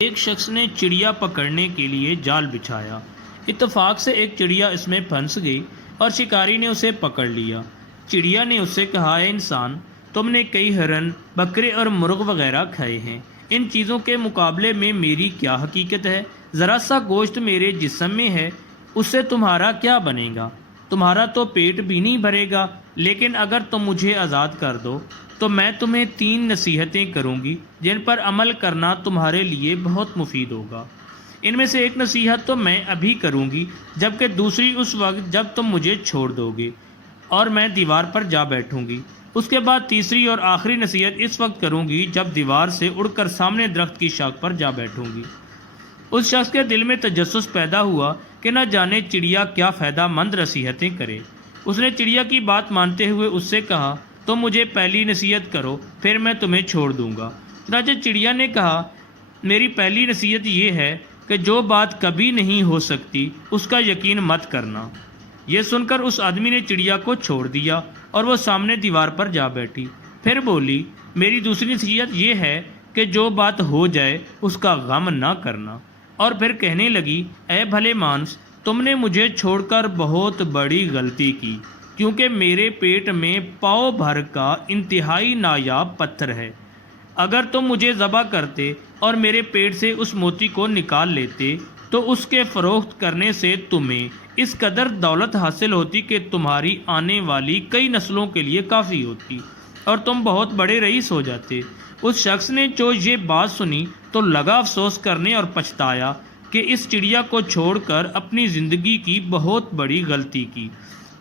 ایک شخص نے چڑیا پکڑنے کے لیے جال بچھایا۔ اتفاق سے ایک چڑیا اس میں پھنس گئی اور شکاری نے اسے پکڑ لیا۔ چڑیا نے اس سے کہا، اے انسان، تم نے کئی ہرن، بکرے اور مرغ وغیرہ کھائے ہیں، ان چیزوں کے مقابلے میں میری کیا حقیقت ہے؟ ذرا سا گوشت میرے جسم میں ہے، اس سے تمہارا کیا بنے گا؟ تمہارا تو پیٹ بھی نہیں بھرے گا۔ لیکن اگر تم مجھے آزاد کر دو تو میں تمہیں 3 نصیحتیں کروں گی جن پر عمل کرنا تمہارے لیے بہت مفید ہوگا۔ ان میں سے ایک نصیحت تو میں ابھی کروں گی، جبکہ دوسری اس وقت جب تم مجھے چھوڑ دو گے اور میں دیوار پر جا بیٹھوں گی۔ اس کے بعد تیسری اور آخری نصیحت اس وقت کروں گی جب دیوار سے اڑ کر سامنے درخت کی شاخ پر جا بیٹھوں گی۔ اس شخص کے دل میں تجسس پیدا ہوا کہ نہ جانے چڑیا کیا فائدہ مند نصیحتیں کرے۔ اس نے چڑیا کی بات مانتے ہوئے اس سے کہا، تم مجھے پہلی نصیحت کرو، پھر میں تمہیں چھوڑ دوں گا۔ چنانچہ چڑیا نے کہا، میری پہلی نصیحت یہ ہے کہ جو بات کبھی نہیں ہو سکتی اس کا یقین مت کرنا۔ یہ سن کر اس آدمی نے چڑیا کو چھوڑ دیا اور وہ سامنے دیوار پر جا بیٹھی۔ پھر بولی، میری دوسری نصیحت یہ ہے کہ جو بات ہو جائے اس کا غم نہ کرنا۔ اور پھر کہنے لگی، اے بھلے مانس، تم نے مجھے چھوڑ کر بہت بڑی غلطی کی، کیونکہ میرے پیٹ میں پاؤ بھر کا انتہائی نایاب پتھر ہے۔ اگر تم مجھے ذبح کرتے اور میرے پیٹ سے اس موتی کو نکال لیتے تو اس کے فروخت کرنے سے تمہیں اس قدر دولت حاصل ہوتی کہ تمہاری آنے والی کئی نسلوں کے لیے کافی ہوتی اور تم بہت بڑے رئیس ہو جاتے۔ اس شخص نے جو یہ بات سنی تو لگا افسوس کرنے اور پچھتایا کہ اس چڑیا کو چھوڑ کر اپنی زندگی کی بہت بڑی غلطی کی۔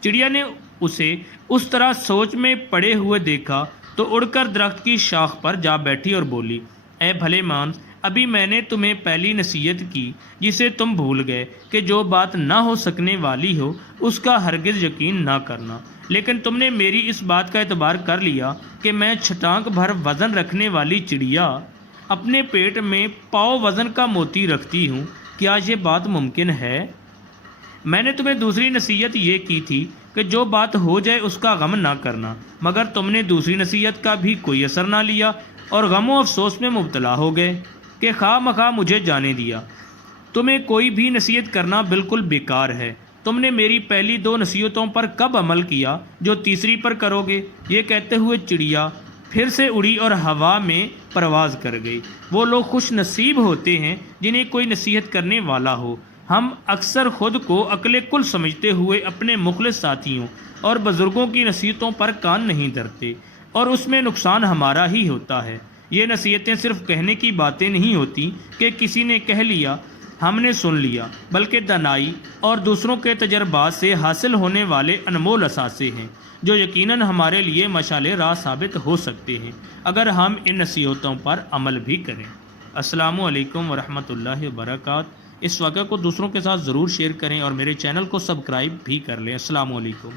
چڑیا نے اسے اس طرح سوچ میں پڑے ہوئے دیکھا تو اڑ کر درخت کی شاخ پر جا بیٹھی اور بولی، اے بھلے مانس، ابھی میں نے تمہیں پہلی نصیحت کی جسے تم بھول گئے کہ جو بات نہ ہو سکنے والی ہو اس کا ہرگز یقین نہ کرنا۔ لیکن تم نے میری اس بات کا اعتبار کر لیا کہ میں چھٹانک بھر وزن رکھنے والی چڑیا اپنے پیٹ میں پاؤ وزن کا موتی رکھتی ہوں۔ کیا یہ بات ممکن ہے؟ میں نے تمہیں دوسری نصیحت یہ کی تھی کہ جو بات ہو جائے اس کا غم نہ کرنا، مگر تم نے دوسری نصیحت کا بھی کوئی اثر نہ لیا اور غم و افسوس میں مبتلا ہو گئے کہ خواہ مخواہ مجھے جانے دیا۔ تمہیں کوئی بھی نصیحت کرنا بالکل بیکار ہے۔ تم نے میری پہلی 2 نصیحتوں پر کب عمل کیا جو تیسری پر کرو گے؟ یہ کہتے ہوئے چڑیا پھر سے اڑی اور ہوا میں پرواز کر گئی۔ وہ لوگ خوش نصیب ہوتے ہیں جنہیں کوئی نصیحت کرنے والا ہو۔ ہم اکثر خود کو عقل کل سمجھتے ہوئے اپنے مخلص ساتھیوں اور بزرگوں کی نصیحتوں پر کان نہیں دھرتے اور اس میں نقصان ہمارا ہی ہوتا ہے۔ یہ نصیحتیں صرف کہنے کی باتیں نہیں ہوتی کہ کسی نے کہہ لیا، ہم نے سن لیا، بلکہ دانائی اور دوسروں کے تجربات سے حاصل ہونے والے انمول اثاثے ہیں جو یقیناً ہمارے لیے مشعل راہ ثابت ہو سکتے ہیں اگر ہم ان نصیحتوں پر عمل بھی کریں۔ السلام علیکم ورحمۃ اللہ وبرکاتہ۔ اس واقعہ کو دوسروں کے ساتھ ضرور شیئر کریں اور میرے چینل کو سبسکرائب بھی کر لیں۔ السلام علیکم۔